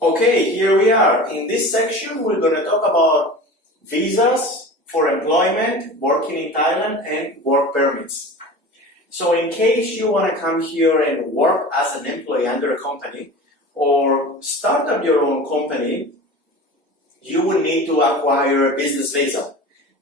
Okay, here we are. In this section, we're going to talk about visas for employment, working in Thailand, and work permits. So in case you want to come here and work as an employee under a company or start up your own company, you will need to acquire a business visa.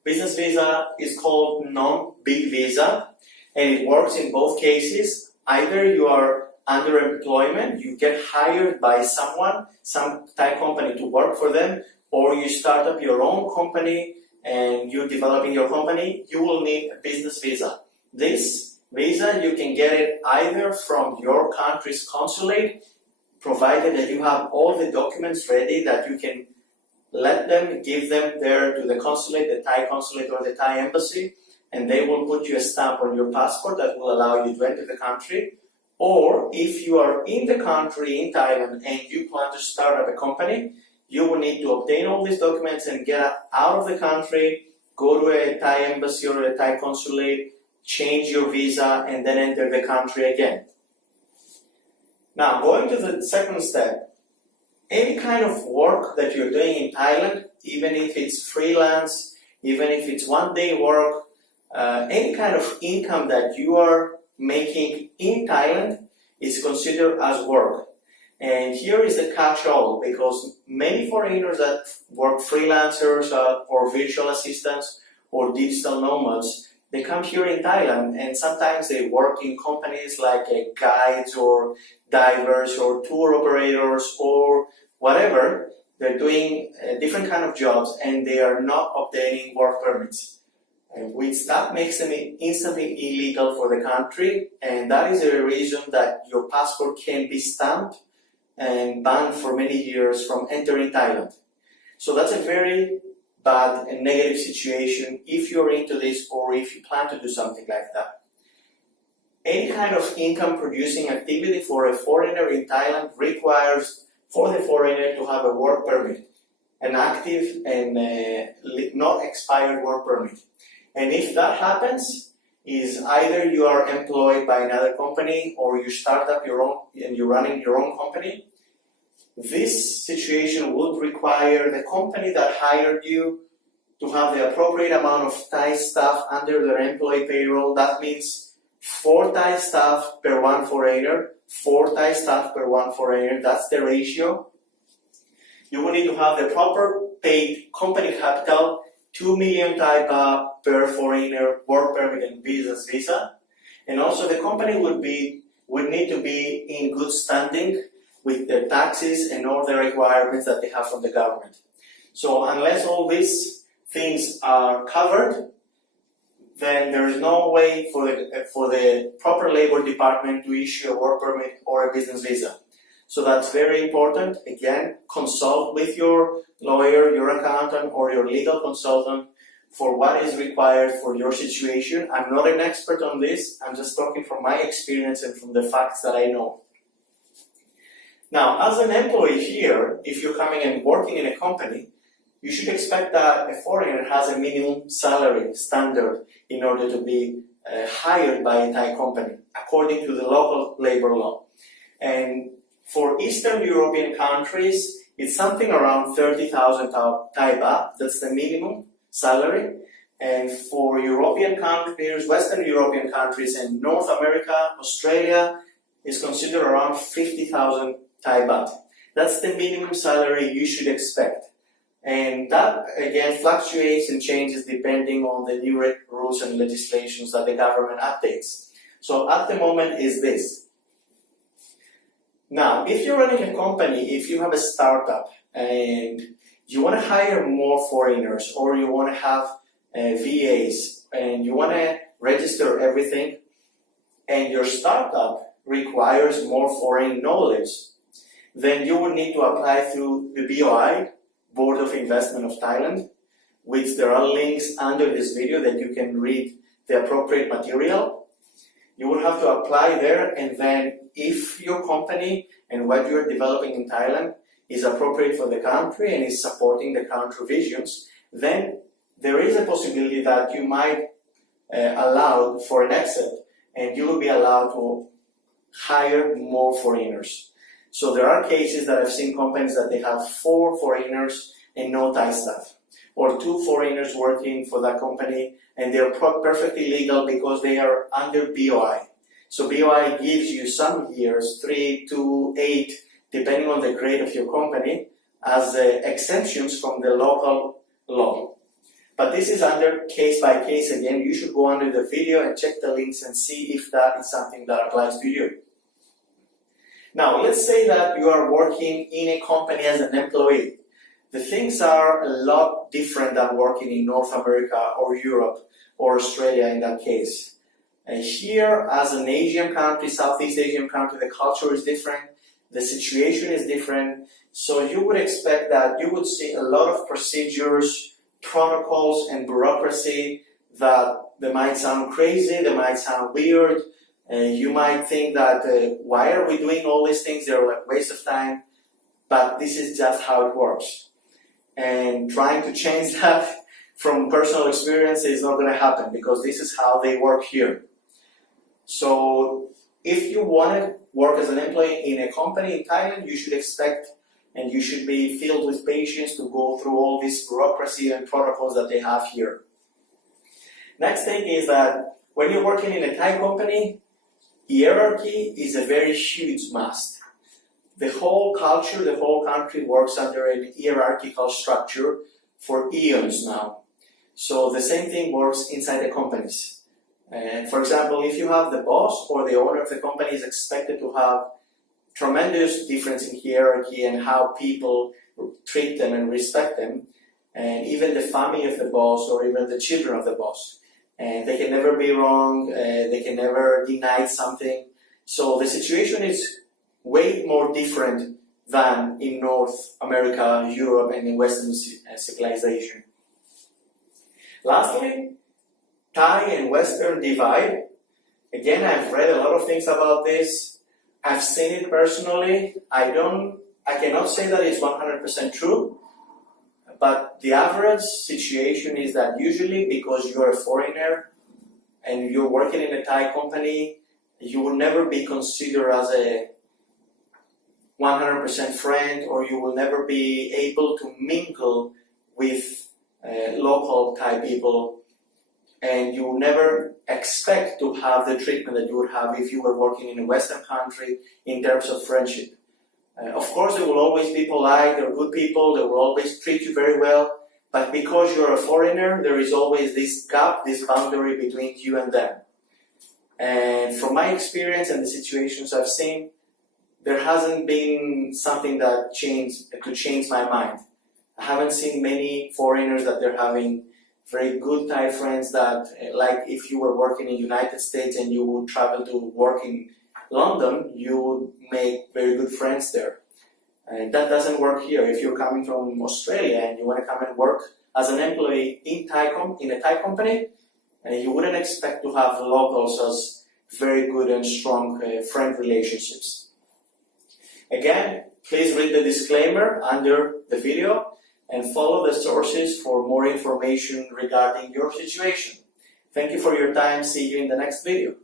Business visa is called non-big visa, and it works in both cases. Either you are under employment, you get hired by someone, some Thai company to work for them, or you start up your own company and you're developing your company, you will need a business visa. This visa, you can get it either from your country's consulate, provided that you have all the documents ready that you can give them there to the consulate, the Thai consulate or the Thai embassy, and they will put you a stamp on your passport that will allow you to enter the country. Or if you are in the country, in Thailand, and you plan to start up a company, you will need to obtain all these documents and get out of the country, go to a Thai embassy or a Thai consulate, change your visa, and then enter the country again. Now, going to the second step, any kind of work that you're doing in Thailand, even if it's freelance, even if it's one-day work, any kind of income that you are making in Thailand is considered as work. And here is the catch-all, because many foreigners that work freelancers or virtual assistants or digital nomads, they come here in Thailand and sometimes they work in companies like guides or divers or tour operators or whatever. They're doing different kind of jobs and they are not obtaining work permits, which that makes them instantly illegal for the country, and that is a reason that your passport can be stamped and banned for many years from entering Thailand. So that's a very bad and negative situation if you're into this or if you plan to do something like that. Any kind of income producing activity for a foreigner in Thailand requires for the foreigner to have a work permit, an active and not expired work permit. And if that happens, is either you are employed by another company or you start up your own and you're running your own company. This situation would require the company that hired you to have the appropriate amount of Thai staff under their employee payroll. That means 4 Thai staff per 1 foreigner, 4 Thai staff per 1 foreigner. That's the ratio. You will need to have the proper paid company capital, 2 million Thai baht per foreigner work permit and business visa. And also the company would need to be in good standing with their taxes and all the requirements that they have from the government. So unless all these things are covered, then there is no way for the proper labor department to issue a work permit or a business visa. So that's very important. Again, consult with your lawyer, your accountant, or your legal consultant for what is required for your situation. I'm not an expert on this. I'm just talking from my experience and from the facts that I know. Now, as an employee here, if you're coming and working in a company, you should expect that a foreigner has a minimum salary standard in order to be hired by a Thai company, according to the local labor law. And for Eastern European countries, it's something around 30,000 Thai baht. That's the minimum salary. And for European countries, Western European countries, and North America, Australia, is considered around 50,000 Thai baht. That's the minimum salary you should expect. And that, again, fluctuates and changes depending on the new rules and legislations that the government updates. So at the moment is this. Now, if you're running a company, if you have a startup and you want to hire more foreigners or you want to have VAs and you want to register everything and your startup requires more foreign knowledge, then you will need to apply through the BOI, Board of Investment of Thailand, which there are links under this video that you can read the appropriate material. You will have to apply there, and then if your company and what you're developing in Thailand is appropriate for the country and is supporting the country visions, then there is a possibility that you might allow for an exit and you will be allowed to hire more foreigners. So there are cases that I've seen companies that they have 4 foreigners and no Thai staff, or 2 foreigners working for that company and they're perfectly legal because they are under BOI. So BOI gives you some years, 3 to 8, depending on the grade of your company, as exemptions from the local law. But this is under case by case again. You should go under the video and check the links and see if that is something that applies to you. Now, let's say that you are working in a company as an employee. The things are a lot different than working in North America or Europe or Australia in that case. And here, as an Asian country, Southeast Asian country, the culture is different, the situation is different. So you would expect that you would see a lot of procedures, protocols, and bureaucracy that they might sound crazy, they might sound weird. You might think that, why are we doing all these things? They're like waste of time. But this is just how it works. And trying to change that from personal experience is not going to happen because this is how they work here. So if you want to work as an employee in a company in Thailand, you should expect and you should be filled with patience to go through all this bureaucracy and protocols that they have here. Next thing is that when you're working in a Thai company, hierarchy is a very huge must. The whole culture, the whole country works under an hierarchical structure for eons now. So the same thing works inside the companies. And for example, if you have the boss or the owner of the company is expected to have tremendous difference in hierarchy and how people treat them and respect them, and even the family of the boss or even the children of the boss. And they can never be wrong, they can never deny something. So the situation is way more different than in North America, Europe, and in Western civilization. Lastly, Thai and Western divide. Again, I've read a lot of things about this. I've seen it personally. I cannot say that it's 100% true, but the average situation is that usually because you're a foreigner and you're working in a Thai company, you will never be considered as a 100% friend, or you will never be able to mingle with local Thai people, and you will never expect to have the treatment that you would have if you were working in a Western country in terms of friendship. Of course, they will always be polite, they're good people, they will always treat you very well, but because you're a foreigner, there is always this gap, this boundary between you and them. And from my experience and the situations I've seen, there hasn't been something that could change my mind. I haven't seen many foreigners that they're having very good Thai friends that, like if you were working in the United States and you would travel to work in London, you would make very good friends there. And that doesn't work here. If you're coming from Australia and you want to come and work as an employee in a Thai company, you wouldn't expect to have locals as very good and strong friend relationships. Again, please read the disclaimer under the video and follow the sources for more information regarding your situation. Thank you for your time. See you in the next video.